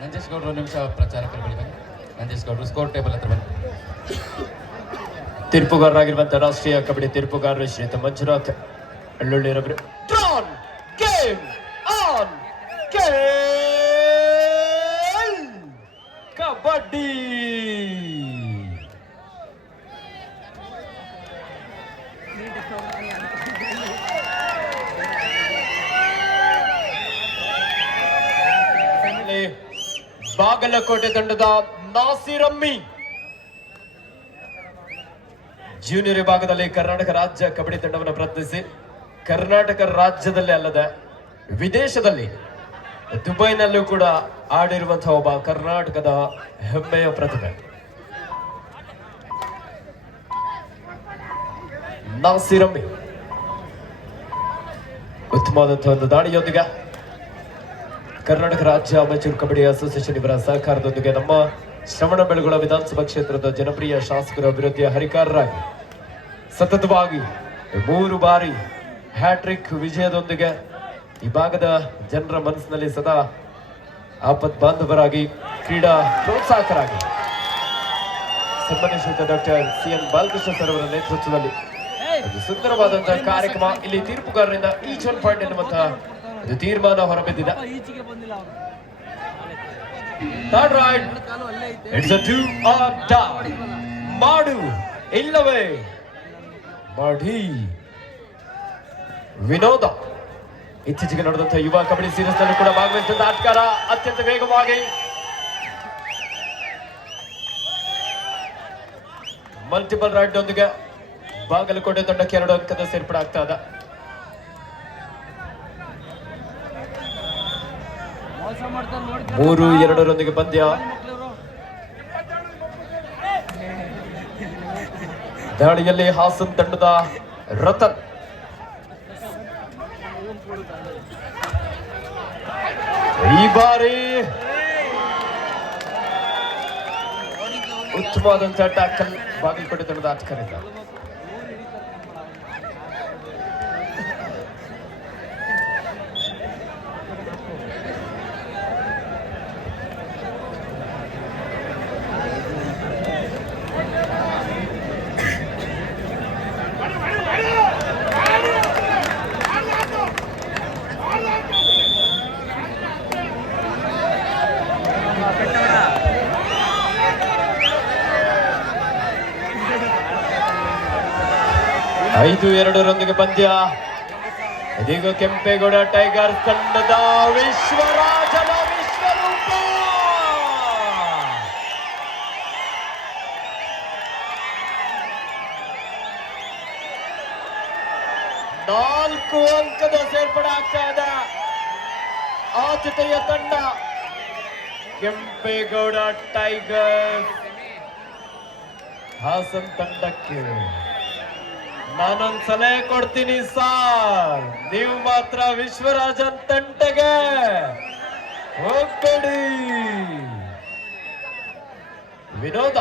ನಂಜೇಶ್ ಗೌಡರು ನಿಮಿಷ ಪ್ರಚಾರಕರು ಬಳಿ ಬನ್ನಿ. ನಂಜೇಶ್ ಗೌಡರು ಸ್ಕೋರ್ ಟೇಬಲ್ ಹತ್ರ ಬನ್ನಿ. ತೀರ್ಪುಗಾರರಾಗಿರುವಂತಹ ರಾಷ್ಟ್ರೀಯ ಕಬಡ್ಡಿ ತೀರ್ಪುಗಾರರು ಶ್ರೀಯುತ ಮಂಜುನಾಥ್ ಅಳ್ಳುಳ್ಳಿರವರು. ಕಬಡ್ಡಿ ಬಾಗಲಕೋಟೆ ತಂಡದ ನಾಸಿರ್ ಅಮ್ಮಿ ಜೂನಿಯರ್ ವಿಭಾಗದಲ್ಲಿ ಕರ್ನಾಟಕ ರಾಜ್ಯ ಕಬಡ್ಡಿ ತಂಡವನ್ನು ಪ್ರತಿನಿಧಿಸಿ ಕರ್ನಾಟಕ ರಾಜ್ಯದಲ್ಲೇ ಅಲ್ಲದೆ ವಿದೇಶದಲ್ಲಿ ದುಬೈನಲ್ಲೂ ಕೂಡ ಆಡಿರುವಂತಹ ಒಬ್ಬ ಕರ್ನಾಟಕದ ಹೆಮ್ಮೆಯ ಪ್ರತಿಭೆ ನಾಸಿರ್ ಅಮ್ಮಿ. ಉತ್ತಮವಾದಂತಹ ಒಂದು ದಾಳಿಯೊಂದಿಗೆ ಕರ್ನಾಟಕ ರಾಜ್ಯ ಅಮೆಚೂರ್ ಕಬಡ್ಡಿ ಅಸೋಸಿಯೇಷನ್ ಇವರ ಸಹಕಾರದೊಂದಿಗೆ ನಮ್ಮ ಶ್ರವಣಬೆಳಗೊಳ ವಿಧಾನಸಭಾ ಕ್ಷೇತ್ರದ ಜನಪ್ರಿಯ ಶಾಸಕರ ಅಭಿವೃದ್ಧಿಯ ಹರಿಕಾರರಾಗಿ ಸತತವಾಗಿ 3 ಬಾರಿ ಹ್ಯಾಟ್ರಿಕ್ ವಿಜಯದೊಂದಿಗೆ ಈ ಭಾಗದ ಜನರ ಮನಸ್ಸಿನಲ್ಲಿ ಸದಾ ಆಪತ್ ಬಾಂಧವರಾಗಿ ಕ್ರೀಡಾ ಪ್ರೋತ್ಸಾಹಕರಾಗಿ ಸನ್ಮಾನ್ಯ ಶ್ರೀಯುತ ಡಾಕ್ಟರ್ CN ಬಾಲಕೃಷ್ಣ ಸರ್ ಅವರ ನೇತೃತ್ವದಲ್ಲಿ ಒಂದು ಸುಂದರವಾದಂತಹ ಕಾರ್ಯಕ್ರಮ. ಇಲ್ಲಿ ತೀರ್ಪುಗಾರರಿಂದ ಈಚ್ ಒನ್ ಪಾಯಿಂಟ್ ಎನ್ನುವಂತಹ ಒಂದು ತೀರ್ಮಾನ ಹೊರಬಿದ್ದಿದೆ. Third right, it's a 2 R die. ಮಾಡು ಇಲ್ಲವೇ ಮಾಡಿ. ವಿನೋದ ಇತ್ತೀಚೆಗೆ ನಡೆದಂತಹ ಯುವ ಕಬಡ್ಡಿ ಸೀರೀಸ್ ನಲ್ಲಿ ಕೂಡ ಭಾಗವಹಿಸಿದ ಆಟಗಾರ ಅತ್ಯಂತ ವೇಗವಾಗಿ ಮಲ್ಟಿಪಲ್ ರೈಡ್ ಒಂದಿಗೆ ಬಾಗಲಕೋಟೆ ತಂಡಕ್ಕೆ 2 ಅಂಕದ ಸೇರ್ಪಡೆ ಆಗ್ತಾ ಇದೆ. ಮೂರು 2ರೊಂದಿಗೆ ಪಂದ್ಯ. ದಾಳಿಯಲ್ಲಿ ಹಾಸನ್ ತಂಡದ ರತನ್ ಈ ಬಾರಿ ಉತ್ತಮವಾದಂತಹ ಟ್ಯಾಕಲ್ ಬಾಗಲಕೋಟೆ ತಂಡದ ಆಟಗಾರರಿಂದ. ಐದು 2ರೊಂದಿಗೆ ಪಂದ್ಯ. ಇದೀಗ ಕೆಂಪೇಗೌಡ ಟೈಗರ್ಸ್ ತಂಡದ ವಿಶ್ವರಾಜನ ವಿಶ್ವರೂಪ 4 ಅಂಕದ ಸೇರ್ಪಡೆ ಆಗ್ತಾ ಇದೆ. ಆತಿಥೇಯ ತಂಡ ಕೆಂಪೇಗೌಡ ಟೈಗರ್ಸ್ ಹಾಸನ್ ತಂಡಕ್ಕೆ. ನಾನೊಂದು ಸಲಹೆ ಕೊಡ್ತೀನಿ ಸಾರ್, ನೀವು ಮಾತ್ರ ವಿಶ್ವರಾಜನ್ ತಂಟೆಗೆ ಹೋಗ್ಬೇಡಿ. ವಿನೋದ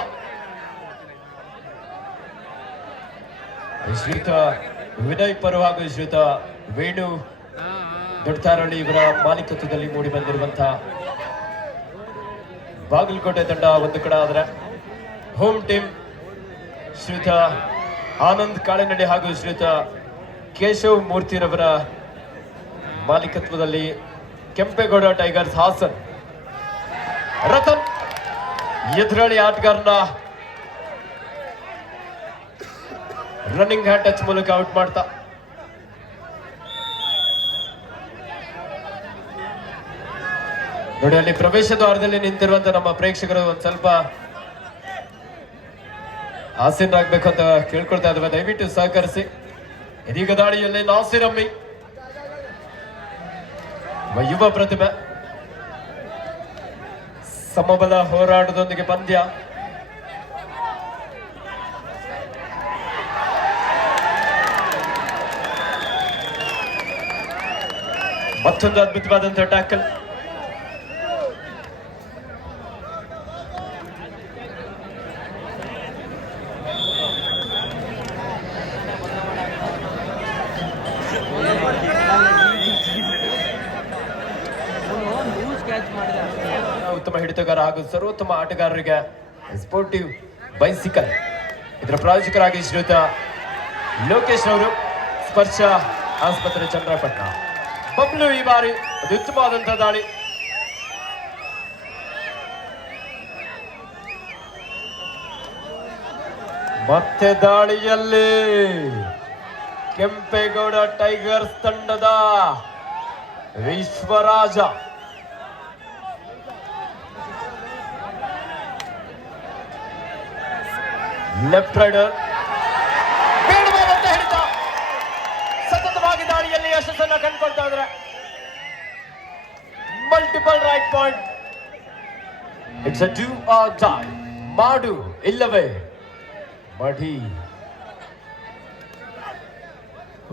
ಶ್ರೀಯುತ ವಿನಯ್ ಪರು ಹಾಗೂ ಶ್ರೀಯುತ ವೇಣು ದೊಡ್ಡತಾರಳ್ಳಿ ಇವರ ಮಾಲೀಕತ್ವದಲ್ಲಿ ಮೂಡಿ ಬಂದಿರುವಂತಹ ಬಾಗಲಕೋಟೆ ತಂಡ ಒಂದು ಕಡೆ ಆದ್ರೆ, ಹೋಮ್ ಟೀಮ್ ಶ್ರೀಯುತ ಆನಂದ್ ಕಾಳೆನಡಿ ಹಾಗೂ ಶ್ರೀಯುತ ಕೇಶವ್ ಮೂರ್ತಿರವರ ಮಾಲೀಕತ್ವದಲ್ಲಿ ಕೆಂಪೇಗೌಡ ಟೈಗರ್ಸ್ ಹಾಸನ್. ರತನ್ ಎದುರಾಳಿ ಆಟಗಾರನ ರನ್ನಿಂಗ್ ಹ್ಯಾಂಡ್ ಟಚ್ ಮೂಲಕ ಔಟ್ ಮಾಡ್ತಾ ನೋಡಿ. ಅಲ್ಲಿ ಪ್ರವೇಶ ದ್ವಾರದಲ್ಲಿ ನಿಂತಿರುವಂತ ನಮ್ಮ ಪ್ರೇಕ್ಷಕರು ಒಂದ್ ಸ್ವಲ್ಪ ಆಸೀನರಾಗಬೇಕು ಅಂತ ಕೇಳ್ಕೊಳ್ತಾ ಇದ್ದೇವೆ. ದಯವಿಟ್ಟು ಸಹಕರಿಸಿ. ಇದೀಗ ದಾಳಿಯಲ್ಲಿ ನಾಸಿರ್ ಅಮ್ಮಿ ಯುವ ಪ್ರತಿಭೆ ಸಮಬಲ ಹೋರಾಟದೊಂದಿಗೆ ಪಂದ್ಯ. ಮತ್ತೊಂದು ಅದ್ಭುತವಾದಂತಹ ಟ್ಯಾಕಲ್. ಉತ್ತಮ ಹಿಡಿತಗಾರ ಹಾಗೂ ಸರ್ವೋತ್ತಮ ಆಟಗಾರರಿಗೆ ಸ್ಪೋರ್ಟಿವ್ ಬೈಸಿಕಲ್ ಇದರ ಪ್ರಾಯೋಜಕರಾಗಿ ಶ್ರೀಯುತ ಲೋಕೇಶ್ ಅವರು, ಸ್ಪರ್ಶ ಆಸ್ಪತ್ರೆ ಚಂದ್ರಪಟ್ಟಣ. ಬಬ್ಲು ಈ ಬಾರಿ ಉತ್ತಮವಾದಂತಹ ದಾಳಿ. ಮತ್ತೆ ದಾಳಿಯಲ್ಲಿ ಕೆಂಪೇಗೌಡ ಟೈಗರ್ಸ್ ತಂಡದ ವಿಶ್ವರಾಜ ಲೆಫ್ಟ್ ರೈಡರ್ ಬೇಡವಾದಂತ ಹಿಡಿತ. ಸತತವಾಗಿ ದಾಳಿಯಲ್ಲಿ ಯಶಸ್ಸನ್ನ ಕಂಡುಕೊಳ್ತಾ ಇದ್ರೆ multiple right point. It's a do or die. ಮಾಡು ಇಲ್ಲವೇ ಮಡಿ.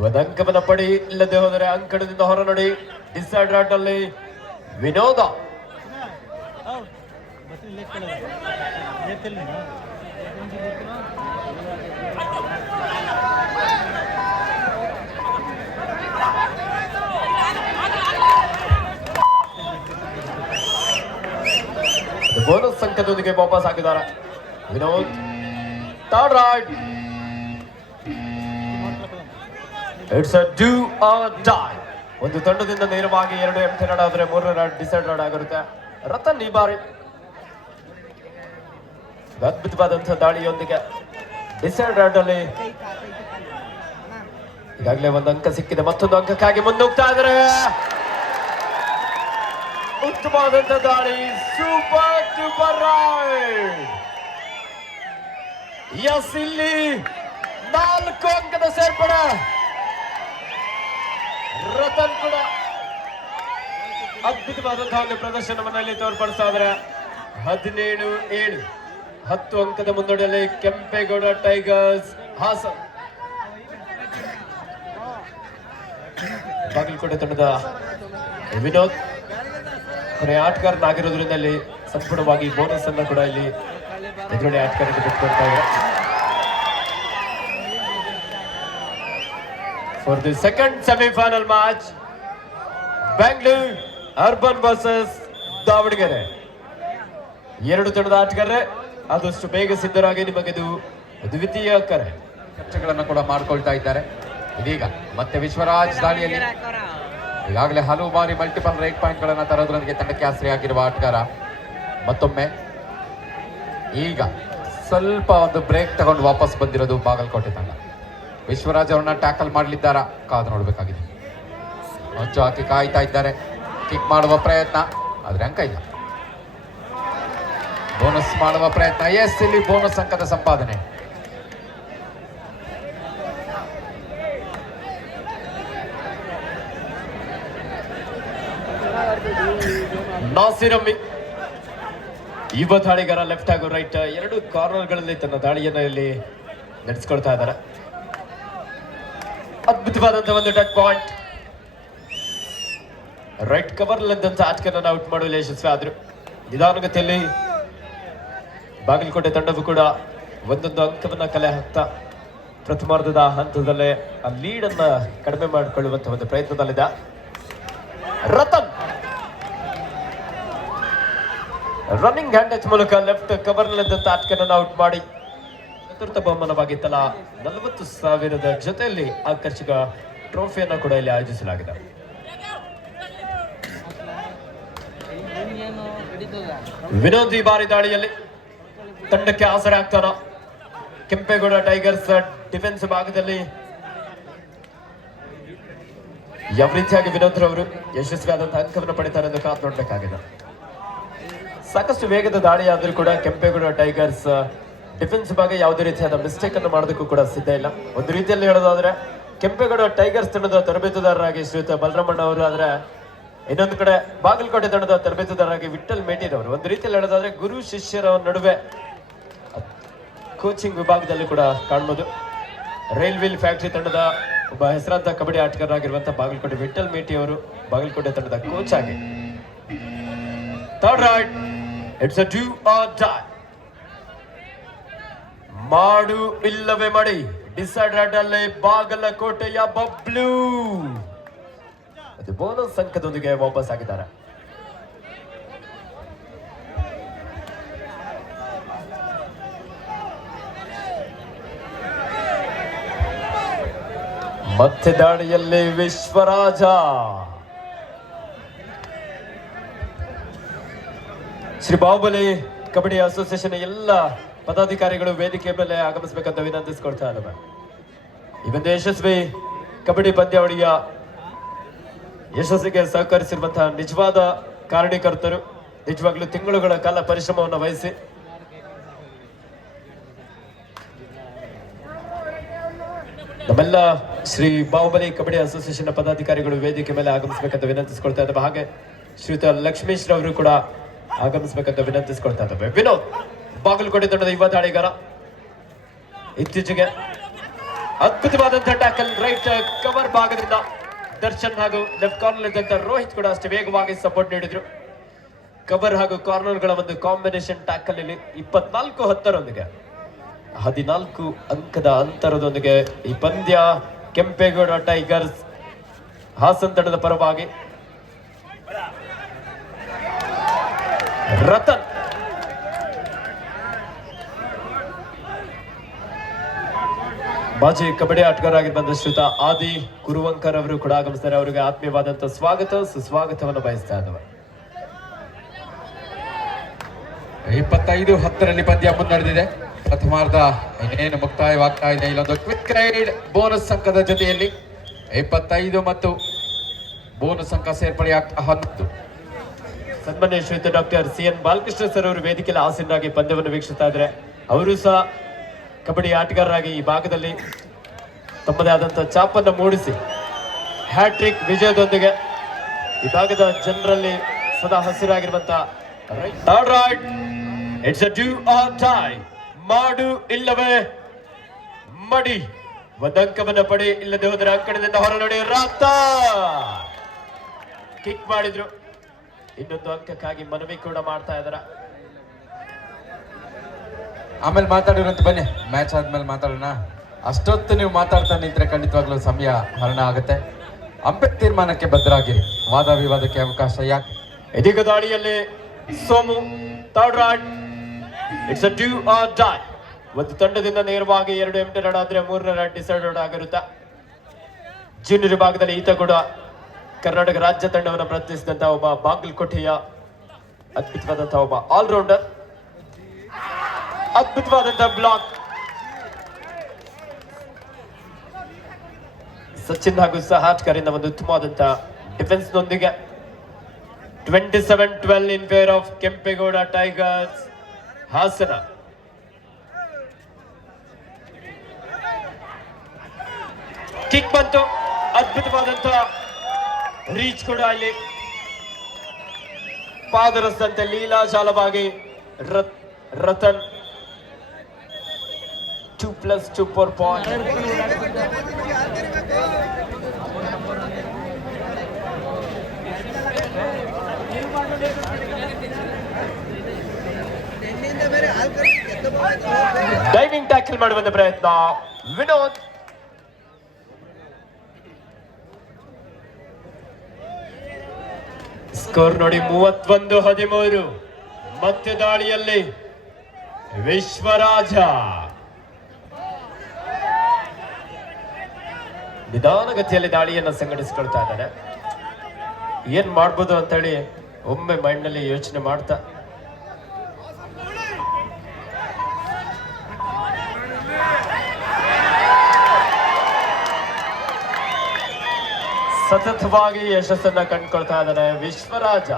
ಒಂದು ಅಂಕವನ್ನ ಪಡಿ, ಇಲ್ಲದೆ ಹೋದರೆ ಅಂಕಣದಿಂದ ಹೊರ ನೋಡಿ. ಡಿಸೈಡ್ ರಾಟ್ ಅಲ್ಲಿ ವಿನೋದ. ಬೋನಸ್ ಅಂಕದೊಂದಿಗೆ ವಾಪಸ್ ಹಾಕಿದ್ದಾರೆ Vinod. Third ride. It's a do or die. ಒಂದು ತಂಡದಿಂದ ನೇರವಾಗಿ 2 ಎಂಟಿ ರನ್ ಆದ್ರೆ 3ನೇ ರನ್ ಡಿಸೈಡ್ ರನ್ ಆಗಿರುತ್ತೆ. ರತನ್ ಈ ಬಾರಿ ಅದ್ಭುತವಾದಂತಹ ದಾಳಿಯೊಂದಿಗೆ ಡಿಸೈಡ್ ರನ್ ಅಲ್ಲಿ ಈಗಾಗಲೇ ಒಂದು ಅಂಕ ಸಿಕ್ಕಿದೆ. ಮತ್ತೊಂದು ಅಂಕಕ್ಕಾಗಿ ಮುನ್ನುಗ್ತಾ ಇದ್ದಾರೆ. ಉತ್ತಮವಾದಂತಹ ದಾಳಿ. Super super ride. ಎಸ್, ಇಲ್ಲಿ 4 ಅಂಕದ ಸೇರ್ಪಡೆ. ರತನ್ ಕೂಡ ಅದ್ಭುತವಾದಂತಹ ಒಂದು ಪ್ರದರ್ಶನವನ್ನು ಇಲ್ಲಿ ತೋರ್ಪಡಿಸ್ತಾ ಇದ್ದಾರೆ. 17-7 10 ಅಂಕದ ಮುನ್ನಡೆಯಲ್ಲಿ ಕೆಂಪೇಗೌಡ ಟೈಗರ್ಸ್ ಹಾಸನ್. ಬಾಗಲಕೋಟೆ ತಂಡದ ವಿನೋದ್ ಕೊನೆಯ ಆಟಗಾರನಾಗಿರೋದ್ರಿಂದ ಇಲ್ಲಿ ಸಂಪೂರ್ಣವಾಗಿ ಬೋನಸ್ ಅನ್ನು ಕೂಡ ಇಲ್ಲಿ ಎದುರುಗಡೆ ಆಟಗಾರರಿಗೆ ಬಿಟ್ಕೊಡ್ತಾ ಇದ್ದಾರೆ. For the second semi-final match, Bangalore Urban versus Davanagere. 2 ತಂಡದ ಆಟಗಾರರೇ ಆದಷ್ಟು ಬೇಗ ಸಿದ್ಧರಾಗಿ ನಿಮಗಿದು ದ್ವಿತೀಯ ಕರೆ. ಚರ್ಚೆಗಳನ್ನು ಕೂಡ ಮಾಡ್ಕೊಳ್ತಾ ಇದ್ದಾರೆ. ಇದೀಗ ಮತ್ತೆ ವಿಶ್ವರಾಜ್ ದಾಳಿಯಲ್ಲಿ ಈಗಾಗಲೇ ಹಲವು ಬಾರಿ ಮಲ್ಟಿಪಲ್ ರೈಟ್ ಪಾಯಿಂಟ್ಗಳನ್ನು ತರೋದ್ರೊಂದಿಗೆ ತಂಡಕ್ಕೆ ಆಶ್ರಯಾಗಿರುವ ಆಟಗಾರ ಮತ್ತೊಮ್ಮೆ ಈಗ ಸ್ವಲ್ಪ ಒಂದು ಬ್ರೇಕ್ ತಗೊಂಡು ವಾಪಸ್ ಬಂದಿರೋದು ಬಾಗಲಕೋಟೆ ತಂಡ. ವಿಶ್ವರಾಜ್ ಅವರನ್ನ ಟ್ಯಾಕಲ್ ಮಾಡಲಿದ್ದಾರ ಕಾದು ನೋಡಬೇಕಾಗಿದೆ. ಹೊಂಚು ಹಾಕಿ ಕಾಯ್ತಾ ಇದ್ದಾರೆ. ಕಿಕ್ ಮಾಡುವ ಪ್ರಯತ್ನ, ಆದ್ರೆ ಅಂಕ ಇಲ್ಲ. ಬೋನಸ್ ಮಾಡುವ ಪ್ರಯತ್ನ. ಎಸ್, ಇಲ್ಲಿ ಬೋನಸ್ ಅಂಕದ ಸಂಪಾದನೆ. ನಾಸಿರ್ ಅಮ್ಮಿ ಯುವ ದಾಳಿಗಾರ ಲೆಫ್ಟ್ ಹಾಗೂ ರೈಟ್ 2 ಕಾರ್ನರ್ಗಳಲ್ಲಿ ತನ್ನ ದಾಳಿಯನ್ನ ಇಲ್ಲಿ ನಡೆಸಿಕೊಳ್ತಾ ಇದ್ದಾರೆ. ಅದ್ಭುತವಾದಂತಹ ಒಂದು ಟಚ್ ಪಾಯಿಂಟ್. ರೈಟ್ ಕವರ್ ಲಂದಂತ ಆಟಗಾರನ ಔಟ್ ಮಾಡುವಲ್ಲಿ ಯಶಸ್ವಿ ಆದ್ರು. ನಿಧಾನಗತಿಯಲ್ಲಿ ಬಾಗಲಕೋಟೆ ತಂಡವು ಕೂಡ ಒಂದೊಂದು ಅಂಕವನ್ನ ಕಲೆ ಹಾಕ್ತಾ ಪ್ರಥಮಾರ್ಧದ ಹಂತದಲ್ಲೇ ಆ ಲೀಡ್ ಅನ್ನ ಕಡಿಮೆ ಮಾಡಿಕೊಳ್ಳುವಂತಹ ಒಂದು ಪ್ರಯತ್ನದಲ್ಲಿದೆ. ರತನ್ ರನ್ನಿಂಗ್ ಹ್ಯಾಂಡ್ ಟಚ್ ಮೂಲಕ ಲೆಫ್ಟ್ ಕವರ್ ಲಂದಂತ ಆಟಗಾರನ ಔಟ್ ಮಾಡಿ ಚತುರ್ಥ ಬಹುಮಾನವಾಗಿ ತಲಾ 40,000 ಜೊತೆಯಲ್ಲಿ ಆಕರ್ಷಕ ಟ್ರೋಫಿಯನ್ನು ಕೂಡ ಇಲ್ಲಿ ಆಯೋಜಿಸಲಾಗಿದೆ. ವಿನೋದ್ ಈ ಬಾರಿ ದಾಳಿಯಲ್ಲಿ ತಂಡಕ್ಕೆ ಆಸರೆ ಆಗ್ತಾರ. ಕೆಂಪೇಗೌಡ ಟೈಗರ್ಸ್ ಡಿಫೆನ್ಸ್ ಭಾಗದಲ್ಲಿ ಯಾವ ರೀತಿಯಾಗಿ ವಿನೋದ್ ರವರು ಯಶಸ್ವಿಯಾದಂತಹ ಅಂಕವನ್ನು ಪಡಿತಾರೆ ಎಂದು ಕಾದು ನೋಡಬೇಕಾಗಿದೆ. ಸಾಕಷ್ಟು ವೇಗದ ದಾಳಿ ಆದರೂ ಕೂಡ ಕೆಂಪೇಗೌಡ ಟೈಗರ್ಸ್ ಡಿಫೆನ್ಸ್ ಭಾಗ ಯಾವುದೇ ರೀತಿಯಾದ ಮಿಸ್ಟೇಕ್ ಅನ್ನು ಮಾಡೋದಕ್ಕೂ ಕೂಡ ಸಿದ್ಧ ಇಲ್ಲ. ಒಂದು ರೀತಿಯಲ್ಲಿ ಹೇಳೋದಾದ್ರೆ ಕೆಂಪೇಗೌಡ ಟೈಗರ್ಸ್ ತಂಡದ ತರಬೇತುದಾರರಾಗಿ ಶ್ರೀಯುತ ಬಲರಾಮಣ್ಣ ಅವರು, ಆದ್ರೆ ಇನ್ನೊಂದು ಕಡೆ ಬಾಗಲಕೋಟೆ ತಂಡದ ತರಬೇತುದಾರರಾಗಿ ವಿಠಲ್ ಮೇಟಿರವರು. ಒಂದು ರೀತಿಯಲ್ಲಿ ಹೇಳೋದಾದ್ರೆ ಗುರು ಶಿಷ್ಯರ ನಡುವೆ ಕೋಚಿಂಗ್ ವಿಭಾಗದಲ್ಲಿ ಕೂಡ ಕಾಣಬಹುದು. ರೈಲ್ವಿಲ್ ಫ್ಯಾಕ್ಟರಿ ತಂಡದ ಒಬ್ಬ ಹೆಸರಾಂತ ಕಬಡ್ಡಿ ಆಟಗಾರರಾಗಿರುವಂತಹ ಬಾಗಲಕೋಟೆ ವಿಠಲ್ ಮೇಟಿ ಅವರು ಬಾಗಲಕೋಟೆ ತಂಡದ ಕೋಚ್ ಆಗಿ. Third right. It's a do or die. ಮಾಡು ಇಲ್ಲವೇ ಮಾಡಿ. ಡಿಸೈಡ್ ರೈಟ್ ಅಲ್ಲಿ ಬಾಗಲಕೋಟೆಯ ಬಬ್ಲು ಅದು ಬೋನಸ್ ಅಂಕದೊಂದಿಗೆ ವಾಪಸ್ ಆಗಿದ್ದಾರೆ. ಮತ್ತೆ ದಾಳಿಯಲ್ಲಿ ವಿಶ್ವರಾಜ. ಶ್ರೀ ಬಾಹುಬಲಿ ಕಬಡ್ಡಿ ಅಸೋಸಿಯೇಷನ್ ಎಲ್ಲ ಪದಾಧಿಕಾರಿಗಳು ವೇದಿಕೆ ಮೇಲೆ ಆಗಮಿಸಬೇಕಂತ ವಿನಂತಿಸಿಕೊಳ್ತಾ ಇದ್ದಾವೆ. ಈ ಒಂದು ಯಶಸ್ವಿ ಕಬಡ್ಡಿ ಪಂದ್ಯಾವಳಿಯ ಯಶಸ್ಸಿಗೆ ಸಹಕರಿಸಿರುವಂತಹ ನಿಜವಾದ ಕಾರಣೀಕರ್ತರು, ನಿಜವಾಗ್ಲೂ ತಿಂಗಳುಗಳ ಕಾಲ ಪರಿಶ್ರಮವನ್ನು ವಹಿಸಿ ನಮ್ಮೆಲ್ಲ ಶ್ರೀ ಬಾಹುಬಲಿ ಕಬಡ್ಡಿ ಅಸೋಸಿಯೇಷನ್ ಪದಾಧಿಕಾರಿಗಳು ವೇದಿಕೆ ಮೇಲೆ ಆಗಮಿಸಬೇಕಂತ ವಿನಂತಿಸಿಕೊಳ್ತಾ ಇದ್ದಾವೆ. ಹಾಗೆ ಶ್ರೀಯುತ ಲಕ್ಷ್ಮೀಶ್ ರವರು ಕೂಡ ಆಗಮಿಸಬೇಕಂತ ವಿನಂತಿಸಿಕೊಳ್ತಾ ಇದ್ದಾವೆ. ವಿನೋದ್ ಬಾಗಲಕೋಟೆ ತಂಡದ ಯುವ ದಾಳಿಗಾರ ಇತ್ತೀಚೆಗೆ ಅದ್ಭುತವಾದಂತಹ ಟ್ಯಾಕಲ್ ರೈಟ್ ಕವರ್ ಭಾಗದಿಂದ ದರ್ಶನ್ ಹಾಗೂ ಲೆಫ್ಟ್ ಕಾರ್ನರ್ ಇದ್ದಂತ ರೋಹಿತ್ ಕೂಡ ಅಷ್ಟೇ ವೇಗವಾಗಿ ಸಪೋರ್ಟ್ ನೀಡಿದ್ರು. ಕವರ್ ಹಾಗೂ ಕಾರ್ನರ್ಗಳ ಒಂದು ಕಾಂಬಿನೇಷನ್ ಟ್ಯಾಕಲ್ ಇಲ್ಲಿ 24-10 14 ಅಂಕದ ಅಂತರದೊಂದಿಗೆ ಈ ಪಂದ್ಯ ಕೆಂಪೇಗೌಡ ಟೈಗರ್ಸ್ ಹಾಸನ್ ತಂಡದ ಪರವಾಗಿ ರತನ್ ಮಾಜಿ ಕಬಡ್ಡಿ ಆಟಗಾರರಾಗಿರುವಂತಹ ಶ್ರೀಯುತ ಆದಿ ಕುರುವಂಕರ್ ಅವರು ಕೂಡ ಆಗಮಿಸ್ತಾರೆ. ಅವರಿಗೆ ಆತ್ಮೀಯವಾದಂತಹ ಸ್ವಾಗತ ಸುಸ್ವಾಗತವನ್ನು ಬಯಸ್ತಾ ಇದ್ದಾವೆ. 25-10 ಪಂದ್ಯ ಮುನ್ನಡೆದಿದೆ. ಪ್ರಥಮಾರ್ಧ ಇನ್ನೇನು ಮುಕ್ತಾಯವಾಗ್ತಾ ಇದೆ. ಇಲ್ಲೊಂದು ಕ್ವಿಕ್ ರೈಡ್ ಬೋನಸ್ ಅಂಕದ ಜೊತೆಯಲ್ಲಿ 25 ಮತ್ತು ಬೋನಸ್ ಅಂಕ ಸೇರ್ಪಡೆ ಆಗ್ತಾ 11. ಸನ್ಮಾನ್ಯ ಶ್ರೀಯುತ ಡಾಕ್ಟರ್ CN ಬಾಲಕೃಷ್ಣ ಸರ್ ಅವರು ವೇದಿಕೆಯಲ್ಲಿ ಆಸೀನರಾಗಿ ಪಂದ್ಯವನ್ನು ವೀಕ್ಷಿಸ್ತಾ ಇದ್ದಾರೆ. ಅವರು ಸಹ ಕಬಡ್ಡಿ ಆಟಗಾರರಾಗಿ ಈ ಭಾಗದಲ್ಲಿ ತಮ್ಮದೇ ಆದಂತಹ ಛಾಪನ್ನು ಮೂಡಿಸಿ ಹ್ಯಾಟ್ರಿಕ್ ವಿಜಯದೊಂದಿಗೆ ಈ ಭಾಗದ ಜನರಲ್ಲಿ ಸದಾ ಹಸಿರಾಗಿರುವಂತಹ it's a do or die, ಮಾಡು ಇಲ್ಲವೇ ಮಡಿ, ಒಂದಂಕವನ್ನು ಪಡಿ, ಇಲ್ಲದೆ ಹೋದರೆ ಅಂಕಣದಿಂದ ಹೊರ ನೋಡಿ. ರಾತ ಕಿಕ್ ಮಾಡಿದ್ರು, ಇನ್ನೊಂದು ಅಂಕಕ್ಕಾಗಿ ಮನವಿ ಕೂಡ ಮಾಡ್ತಾ ಇದಾರ. ಆಮೇಲೆ ಮಾತಾಡಿರಂತ ಬನ್ನಿ, ಮ್ಯಾಚ್ ಆದ್ಮೇಲೆ ಮಾತಾಡೋಣ. ಅಷ್ಟೊತ್ತು ನೀವು ಮಾತಾಡ್ತಾ ನಿಂತ್ರೆ ಖಂಡಿತವಾಗ್ಲೂ ಸಮಯ ಹರಣ ಆಗುತ್ತೆ. ಅಂಪೈರ್ ತೀರ್ಮಾನಕ್ಕೆ ಬದ್ಧರಾಗಿರಿ, ವಾದ ವಿವಾದಕ್ಕೆ ಅವಕಾಶ ಯಾಕೆ. ಇದೀಗ ದಾಳಿಯಲ್ಲಿ Somu third raid. It's a do or die. ಒಂದು ತಂಡದಿಂದ ನೇರವಾಗಿ 2 ಎಂಟು ರನ್ ಆದ್ರೆ 3ನೇ ರನ್ ಡಿಸೈಡೆಡ್ ಆಗಿರುತ್ತೆ. ಜೂನಿಯರ್ ವಿಭಾಗದಲ್ಲಿ ಈತ ಕೂಡ ಕರ್ನಾಟಕ ರಾಜ್ಯ ತಂಡವನ್ನು ಪ್ರತಿನಿಧಿಸಿದಂತಹ ಒಬ್ಬ ಬಾಗಲಕೋಟೆಯ ಅದ್ಭುತವಾದಂತಹ ಒಬ್ಬ ಆಲ್ರೌಂಡರ್. ಅದ್ಭುತವಾದಂತಹ ಬ್ಲಾಕ್. ಸಚಿನ್ ಹಾಗೂ ಸಹಾಜ್ಕರಿಂದ ಒಂದು ಉತ್ತಮವಾದಂತಹ ಡಿಫೆನ್ಸ್ ನೊಂದಿಗೆ 27-12 in favour of Kempegowda tigers Hassan. Kick ಬಂತು, ಅದ್ಭುತವಾದಂತಹ ರೀಚ್ ಕೂಡ ಇಲ್ಲಿ ಪಾದರಸದಂತೆ ಲೀಲಾಜಾಲವಾಗಿ ರತನ್ 2+2 4 ಪಾಯಿಂಟ್. ಡೈವಿಂಗ್ ಟ್ಯಾಕಲ್ ಮಾಡುವಂತ ಪ್ರಯತ್ನ ವಿನೋದ್. ಸ್ಕೋರ್ ನೋಡಿ 31-13. ಮತ್ತೆ ದಾಳಿಯಲ್ಲಿ ವಿಶ್ವರಾಜ ನಿಧಾನಗತಿಯಲ್ಲಿ ದಾಳಿಯನ್ನು ಸಂಘಟಿಸಿಕೊಳ್ತಾ ಇದ್ದಾರೆ. ಏನ್ ಮಾಡ್ಬೋದು ಅಂತ ಹೇಳಿ ಒಮ್ಮೆ ಮೈಂಡ್ ನಲ್ಲಿ ಯೋಚನೆ ಮಾಡ್ತಾ ಸತತವಾಗಿ ಯಶಸ್ಸನ್ನ ಕಂಡುಕೊಳ್ತಾ ಇದ್ದಾನೆ ವಿಶ್ವರಾಜ.